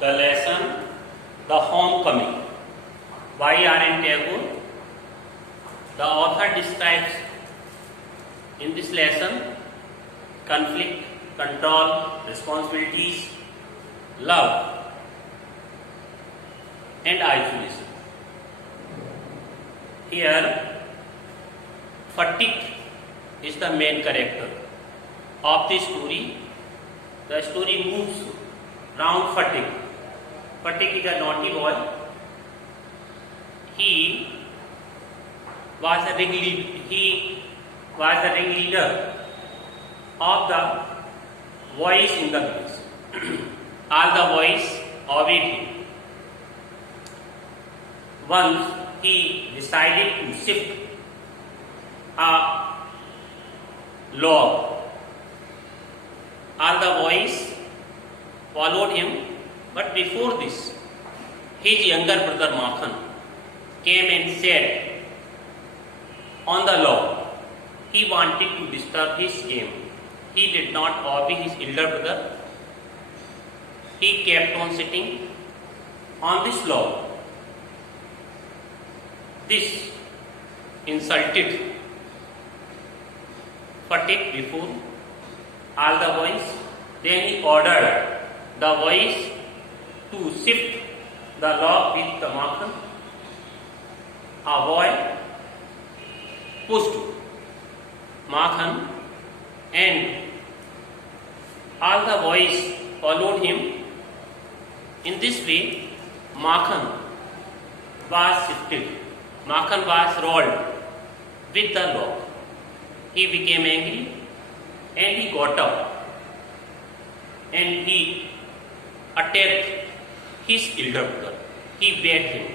the lesson The Homecoming by R.N. Tagore. The author describes in this lesson conflict, control, responsibilities, love and isolation. Here, Fatik is the main character of the story. The story moves around Fatik. Fatik is a naughty boy. He was a ringleader of the boys in the village. All the boys obeyed him. Once he decided to shift a log. All the boys followed him, but before this, his younger brother Makhan came and sat on the log. He wanted to disturb his game. He did not obey his elder brother. He kept on sitting on this log. This insulted Fatik before all the boys. Then he ordered the boys to shift the log with the Makhan. A boy pushed Makhan and all the boys followed him. In this way, Makhan was shifted. Makhan was rolled with the log. He became angry and he got up and he attacked his elder brother. He beat him.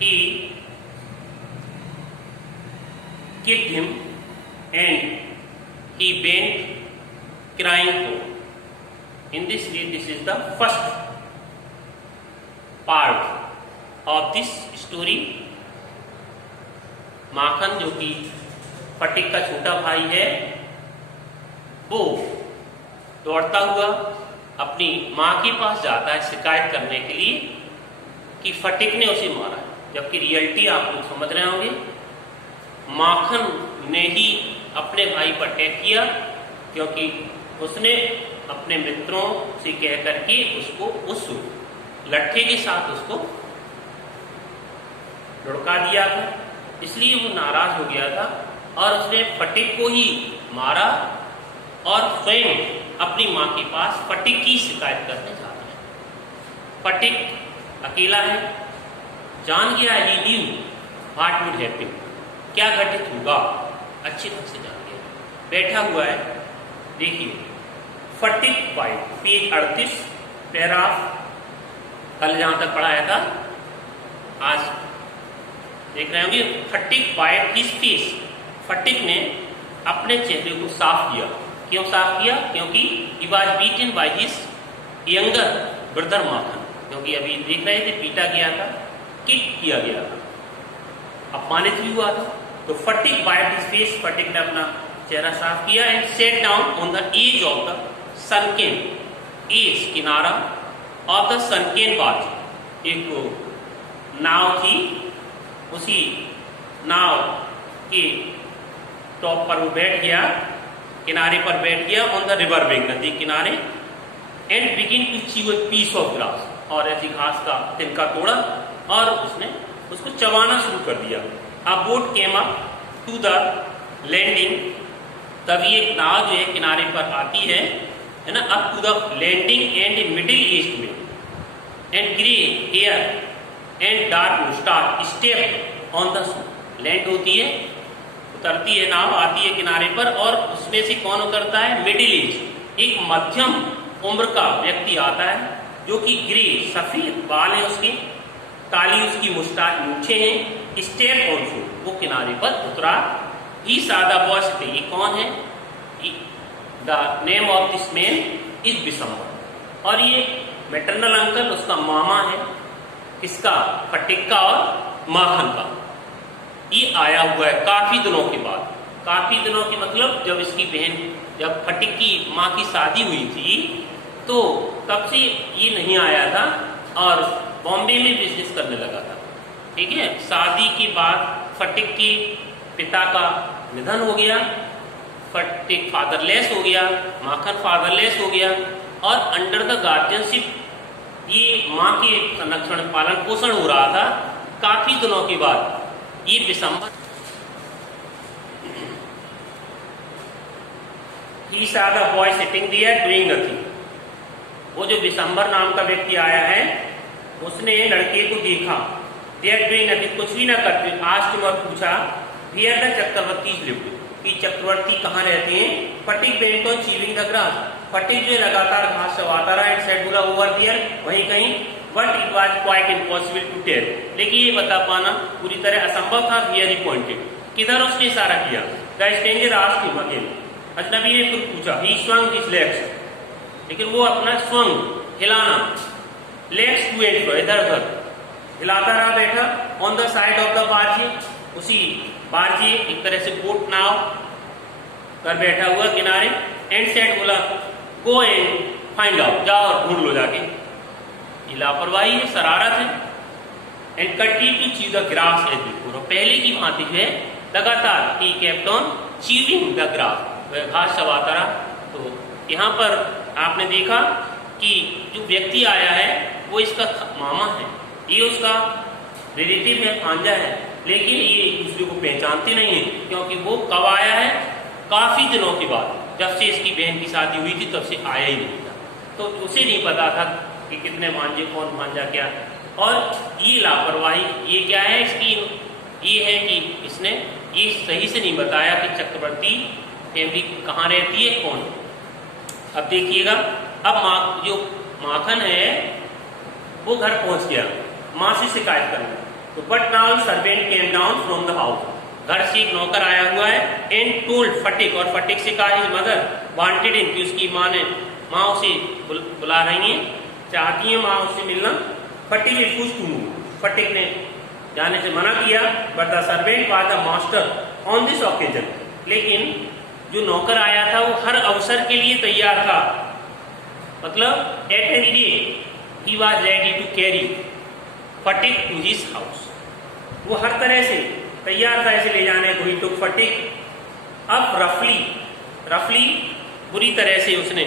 He kicked him and he went crying home. In this way, this is the first part of this story. माखन जो कि फटिक का छोटा भाई है, वो दौड़ता हुआ अपनी माँ के पास जाता है शिकायत करने के लिए कि फटिक ने उसे मारा, जबकि रियलिटी आप लोग समझ रहे होंगे माखन ने ही अपने भाई पर अटैक किया, क्योंकि उसने अपने मित्रों से कह करके उसको उस लट्ठे के साथ उसको लुढ़का दिया था। इसलिए वो नाराज हो गया था और उसने फटिक को ही मारा और स्वयं अपनी माँ के पास फटिक की शिकायत करने जाता है। फटिक अकेला है, जान गया, ही न्यू व्हाट वुड हैपन, क्या घटित होगा अच्छी तरह से जान गया, बैठा हुआ है। देखिए फटिक बाइट पेज 38 पैराग्राफ कल जहां तक पढ़ाया था आज देख रहे होंगे। फटिक बाइट हिज फेस, फटिक ने अपने चेहरे को साफ किया। क्यों साफ किया? क्योंकि he was beaten by his younger brother Makhan, क्योंकि अभी देख रहे थे पीटा गया था, किक किया गया था, अपमानित भी हुआ था। तो Phatik bite his face, Phatik ने अपना चेहरा साफ किया and set down on the edge of the sunken, edge किनारा ऑफ द सनकेन बाज, एक नाव थी, उसी नाव के टॉप पर वो बैठ गया, किनारे पर बैठ गया ऑन द रिवर बैंक, नदी किनारे, and begin to chew a piece of grass, और ऐसी घास का तिनका तोड़ा और उसने उसको चबाना शुरू कर दिया। A boat came up to the landing, तभी एक नाव जो है किनारे पर आती है ना, up to the landing and Middle East में, and grey hair and dark star step on the shore, land होती है, उतरती है नाव, आती है किनारे पर, और उसमें से कौन उतरता है? मिडिल एज, एक मध्यम उम्र का व्यक्ति आता है जो कि ग्रे सफेद बाल है उसके, काली उसकी मुस्टाच मूछें हैं, स्टेप ऑन शोर, वो किनारे पर उतरा। ही सादा बॉस थे, ये कौन है? The name of this man is Bishambar, और ये मैटरनल अंकल उसका मामा है, किसका? फटिक का और माखन का। ये आया हुआ है काफी दिनों के बाद, काफी दिनों के मतलब जब इसकी बहन, जब फटिक की माँ की शादी हुई थी तो तब से ये नहीं आया था और बॉम्बे में बिजनेस करने लगा था। ठीक है, शादी के बाद फटिक के पिता का निधन हो गया, फटिक फादरलेस हो गया, माखन फादरलेस हो गया और अंडर द गार्जियनशिप ये माँ के संरक्षण पालन पोषण हो रहा था। काफी दिनों के बाद ये विशंबर ही saw the boy sitting there doing nothing। वो जो विशंबर नाम का व्यक्ति आया है उसने लड़के को देखा, देयर डूइंग नथिंग, कुछ भी ना करते। आज तुम और पूछा हियर द चक्रवर्ती लिव्ड, कि चक्रवर्ती कहाँ रहते हैं। Phatik bent on chewing the grass, Phatik जो लगातार घास चबाता रहा, एंड सेड बोला ओवर देयर, वहीं कहीं, but it was quite impossible to tell, लेकिन ये बता पाना पूरी तरह असंभव था। हियर ही पॉइंटेड, किधर उसने इशारा किया। The stranger asked him again, अजनबी ने फिर पूछा। ही स्वंग हिज लेग्स, लेकिन वो अपना स्वंग हिलाना, लेग्स टू एंड फ्रो, इधर उधर हिलाता रहा बैठा। On the side of the barge, उसी बार्जी एक तरह से बोट नाव कर बैठा हुआ किनारे। एंड सेड बोला गो एंड फाइंड आउट, जाओ और ढूंढ लो जाके। ये लापरवाही है, शरारत है। And continue to chew the grass as before, पहले की भांति जो है लगातार ही kept on chewing the grass, वह घास चबाता रहा। तो यहाँ पर आपने देखा कि जो व्यक्ति आया है वो इसका मामा है, ये उसका रिलेटिव है, भांजा है, लेकिन ये एक दूसरे को पहचानते नहीं है, क्योंकि वो कब आया है, काफी दिनों के बाद, जब से इसकी बहन की शादी हुई थी तब से आया ही नहीं था। तो उसे नहीं पता था कि कितने भांजे, कौन भांजा क्या। और ये लापरवाही, ये क्या है इसकी, ये है कि इसने ये सही से नहीं बताया कि चक्रवर्ती फैमिली कहाँ रहती है, कौन। अब देखिएगा, अब जो माखन है वो घर पहुंच गया माँ से शिकायत करने। तो but now servant came down from the house, घर से एक नौकर आया हुआ है। एंड टोल्ड फटिक, और फटिक से कहा हिज मदर वांटेड हिम, कि उसकी माँ उसे बुला रही है, चाहती है माँ उससे मिलना। फटिक रिफ्यूज टू मूव, फटिक ने जाने से मना किया। But the servant was the master on this occasion, लेकिन जो नौकर आया था वो हर अवसर के लिए तैयार था, मतलब at any day he was ready to carry Phatik to his house, वो हर तरह से तैयार था ऐसे ले जाने को। ही टुक फटिक अब रफली बुरी तरह से उसने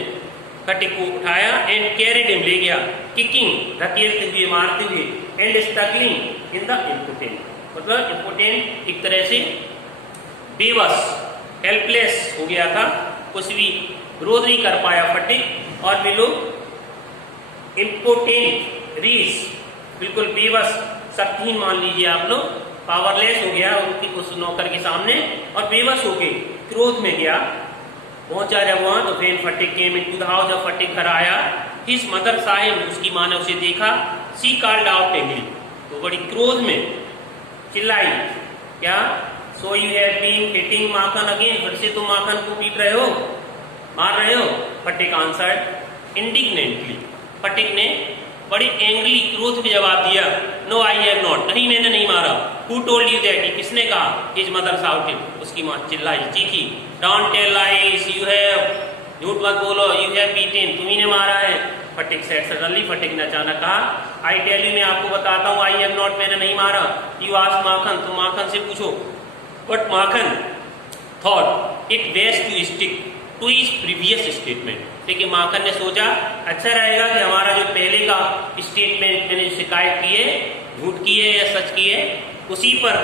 फटिक को उठाया। एंड कैरिड हिम, ले गया। किकिंग, धकेलते हुए, मारते हुए। And struggling in the important, मतलब इम्पोर्टेंट एक तरह से बेबस, हेल्पलेस हो गया था, कुछ भी विरोध नहीं कर पाया फटिक। और भी लोग इम्पोर्टेंट, रीस, बिल्कुल बेबस, शक्तिहीन मान लीजिए आप लोग, पावरलेस हो गया उनकी उस नौकर के सामने, और बेबस होके क्रोध में गया। पहुंचा जब वहां तो when Phatik came into the house, जब फटिक घर आया, हिज मदर साहिब, उसकी माँ ने उसे देखा। सी कॉल्ड आउट एंग्री, तो बड़ी क्रोध में चिल्लाई, क्या so you have been hitting Makhan again, फिर से तुम माखन को पीट रहे हो, मार रहे हो। फटिक आंसर्ड इंडिग्नेंटली, फटिक ने बड़ी एंग्री, क्रोध में जवाब दिया। नो आई हैव नॉट, नहीं मैंने नहीं मारा। हु टोल्ड यू दैट, किसने कहा। हिज मदर शाउटेड, उसकी माँ चिल्लाई, चीखी। Don't tell lies, you have, झूठ मत बोलो, यू हैव बीटेन, तुम्ही ने मारा है। फटिक सेड सडनली, फटिक ने अचानक कहा, आई टेल यू, मैं आपको बताता हूँ, आई हैव नॉट, मैंने नहीं मारा। यू आस्क माखन, तुम माखन से पूछो। But Makhan thought it best to stick to his previous statement, लेकिन माखन ने सोचा अच्छा रहेगा कि हमारा जो पहले का स्टेटमेंट, मैंने शिकायत की है, झूठ की है या सच की है, उसी पर,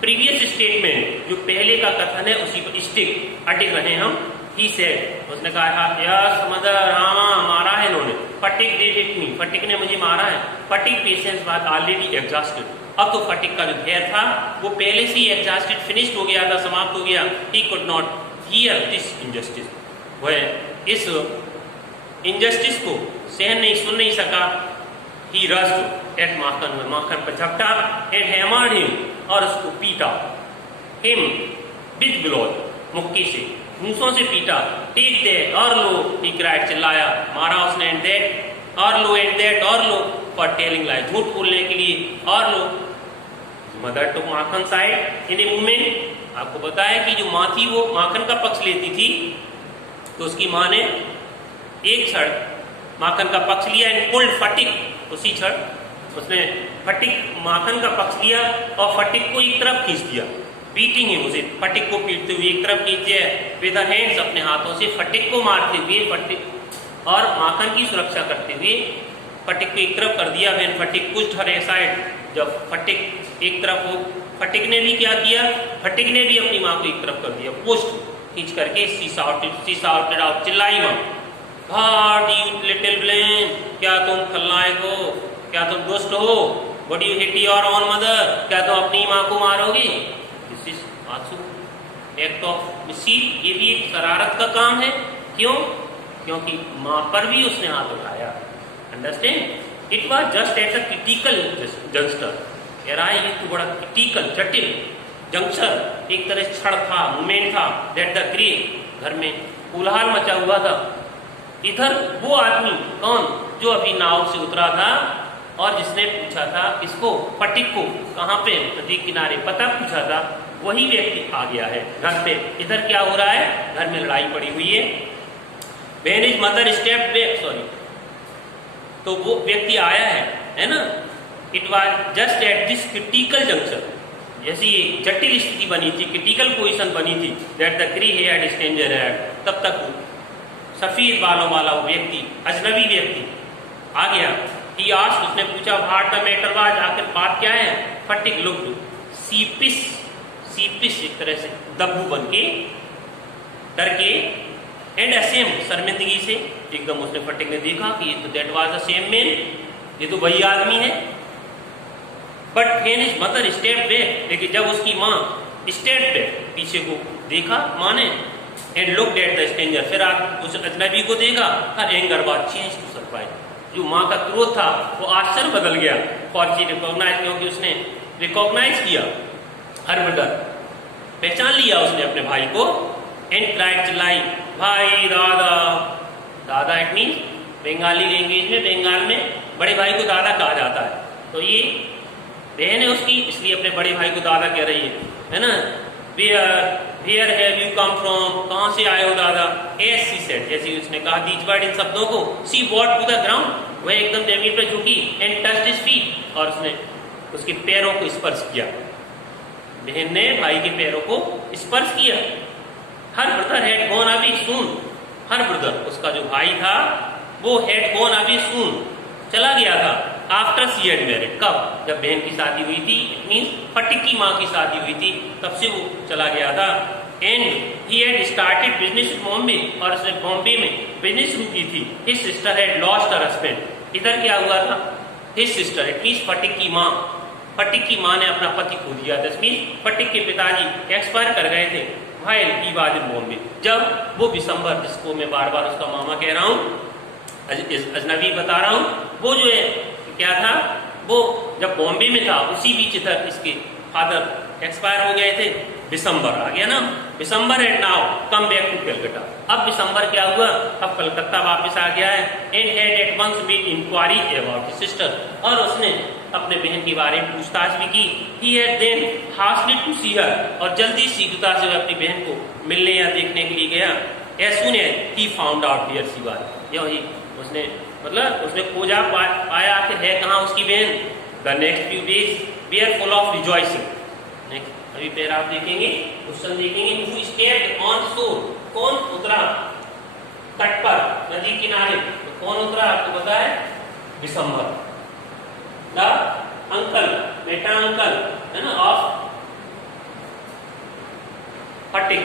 प्रीवियस स्टेटमेंट जो पहले का कथन है उसी पर स्टिक, अटिक रहे हम। ही सेड, उसने कहा यस मदर, हाँ मारा है इन्होंने। फटिक डिड इट मी, फटिक ने मुझे मारा है। फटिक पेशेंस बात ऑलरेडी एग्जॉस्टेड, अब तो फटिक का जो धैर्य था वो पहले से ही एग्जॉस्टेड, फिनिश्ड हो गया था, समाप्त हो गया। He could not here this injustice, वह इस इनजस्टिस को सहन नहीं, सुन नहीं सका। ही रस्ड एट माखन, माखन पर झपटा। एंड हैमर्ड हिम, और उसको पीटा। हिम विद ब्लोज, मुक्की से, मूसों से पीटा। टेक दैट, और लो, ही क्राइड, चिल्लाया, मारा उसने। एंड दैट, और लो, एंड दैट, और लो, फॉर टेलिंग लाई, झूठ बोलने के लिए, और लो। Mother took Makhan side in a movement, आपको बताया कि जो माँ थी वो माखन का पक्ष लेती थी, तो उसकी माँ ने एक क्षण माखन का पक्ष लिया एंड पुल्ड फटिक, उसी क्षण उसने फटिक माखन का पक्ष लिया और फटिक को एक तरफ खींच दिया, बीटिंग ही उसे फटिक को पीटते हुए एक तरफ खींच दिया विद हैंड्स, अपने हाथों से फटिक को मारते हुए फटिक और माखन की सुरक्षा करते हुए फटिक को एक तरफ कर दिया। When Sphatik pushed her side, जब फटिक एक तरफ हो, फटिक ने भी क्या किया, फटिक ने भी अपनी माँ को एक तरफ कर दिया, पुश्ड खींच करके, शी शाउटेड आउट, चिल्लाई माँ, व्हाट यू लिटिल ब्लेम, क्या तुम खलनायक हो, क्या तुम दुष्ट हो, what you hit your own mother, क्या तुम अपनी माँ को मारोगे। This is also act of mischief, ये भी एक शरारत का काम है। क्यों? क्योंकि माँ पर भी उसने हाथ उठाया। Understand? It was just at a critical junction, बड़ा क्रिटिकल जटिल जंक्शन, एक तरह क्षण था, मोमेंट था, दैट द ग्रेट, घर में कोलाहल मचा हुआ था। इधर वो आदमी कौन, जो अभी नाव से उतरा था और जिसने पूछा था इसको, फटिक को, कहाँ पे, नदी किनारे पता पूछा था, वही व्यक्ति आ गया है घर पे। इधर क्या हो रहा है, घर में लड़ाई पड़ी हुई है। When his mother stepped back, sorry, तो वो व्यक्ति आया है ना। It was just at this critical junction, जैसी जटिल स्थिति बनी थी, क्रिटिकल पोजीशन बनी थी, that the grey heard stranger had, तब तक सफेद बालों वाला वो व्यक्ति, अजनबी व्यक्ति आ गया। ही आस्क्ड, उसने पूछा, व्हाट द मैटर वाज, आखिर बात क्या है। फटिक लुक्ड सीपिश, सीपिश एक तरह से दब्बू बन के, डर के, एंड असेम, शर्मिंदगी से एकदम उसने फटिक ने देखा कि ये तो that was the same man, ये तो वही आदमी है। But when his mother stepped back, लेकिन जब उसकी माँ स्टेप्ड बैक, पीछे को देखा माँ ने, and looked at the stranger, फिर आप उस अजनबी को देखा, her anger was change to surprise, जो माँ का क्रोध था वो आश्चर्य बदल गया। फॉर शी रिकॉग्नाइज, क्योंकि उसने रिकॉग्नाइज किया, हर ब्रदर, पहचान लिया उसने अपने भाई को, एंड क्राइड, चिल्लाई, भाई दादा, दादा इट मीन्स बंगाली लैंग्वेज में, बंगाल में बड़े भाई को दादा कहा जाता है। तो ये बहन है उसकी, इसलिए अपने बड़े भाई को दादा कह रही है ना। Where have you come from, कहाँ से आए हो दादा। As she said, जैसे उसने कहा दीज वर्ड, इन शब्दों को, she brought to the ground, वह एकदम जमीन पर झुकी, and touched his feet, और उसने उसके पैरों को स्पर्श किया। बहन ने भाई के पैरों को स्पर्श किया। Her brother had gone away soon, her brother, उसका जो भाई था वो हैड गॉन अवे सून, चला गया था। आफ्टर शी हैड मैरिड, कब, जब बहन की शादी हुई थी, इट मीन्स फटिक की माँ की शादी हुई थी, तब से वो चला गया था। And he had started business in Bombay, और उसने बॉम्बे में बिजनेस शुरू की थी। His sister had lost her husband, इधर क्या हुआ था, हिज सिस्टर इट मीन्स फटिक की माँ, फटिक की माँ ने अपना पति खो दिया। दैट मीन्स फटिक के पिताजी एक्सपायर कर गए थे while he was in Bombay, जब वो दिसंबर, जिसको मैं बार बार उसका मामा कह रहा हूँ, अजनबी बता रहा हूँ, वो जो है क्या था, वो जब बॉम्बे में था उसी बीच इधर इसके फादर एक्सपायर हो गए थे। दिसंबर आ गया ना, December and now come back to Calcutta, अब दिसंबर क्या हुआ, अब कलकत्ता वापस आ गया है। And had at once made inquiry about his sister, और उसने अपने बहन के बारे में पूछताछ भी की। ही हैड देन हास्टली टू सी हर, और जल्दी शीघ्रता से अपनी बहन को मिलने या देखने के लिए गया। As soon as he found out where she was, यही उसने मतलब उसने खोजा पाया आखिर है कहाँ उसकी बहन। The next few days we are full of rejoicing. Next अभी पैर आप देखेंगे, क्वेश्चन देखेंगे, हु स्टेप्ड ऑन शोर, कौन उतरा तट पर, नदी किनारे, तो कौन उतरा आपको पता है, दिसंबर। द अंकल, बेटा अंकल है ना, ऑफ फटिक।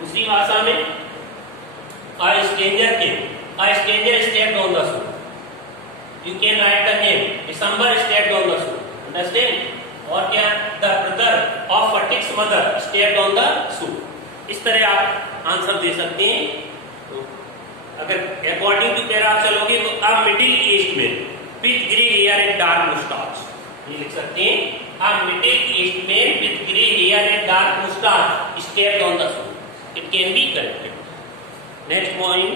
दूसरी भाषा में a stranger came, a stranger stepped on the shore, you can write the name, December stepped on the shore, understand। और क्या, the brother of Fatik's mother stepped on the shore। इस तरह आप आंसर दे सकते हैं। तो अगर अकॉर्डिंग टू पैरा आप चलोगे तो a middle aged man with grey hair and dark mustache, ये लिख सकते हैं, a middle aged man with grey hair and dark mustache stepped on the shore, it can be corrected। Next point,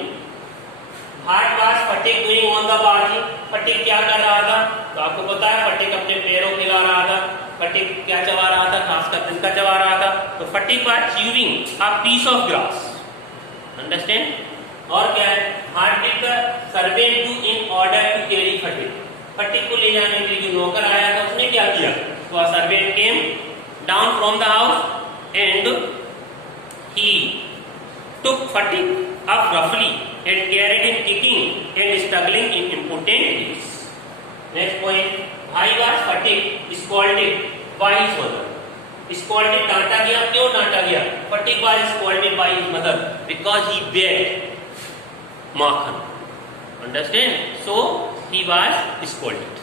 what was Phatik doing on the barge, Phatik क्या कर रहा था, तो आपको पता है फटिक अपने पैरों खिला रहा था। फटिक क्या चबा रहा था, घास का तिनका चबा रहा था। तो Phatik was chewing a piece of grass, understand. और क्या है, what did the servant do in order to carry Phatik? Phatik को ले जाने के लिए जो नौकर आया था उसने क्या किया? तो a servant came down from the house and he took Sphatik up roughly and carried him kicking and struggling in impotent ways. Next point, why was Sphatik scolded by his mother? Scolded डांटा गया, क्यों डांटा गया? फटिक was scolded by his mother because he begged Makhan. Understand? So he was scolded.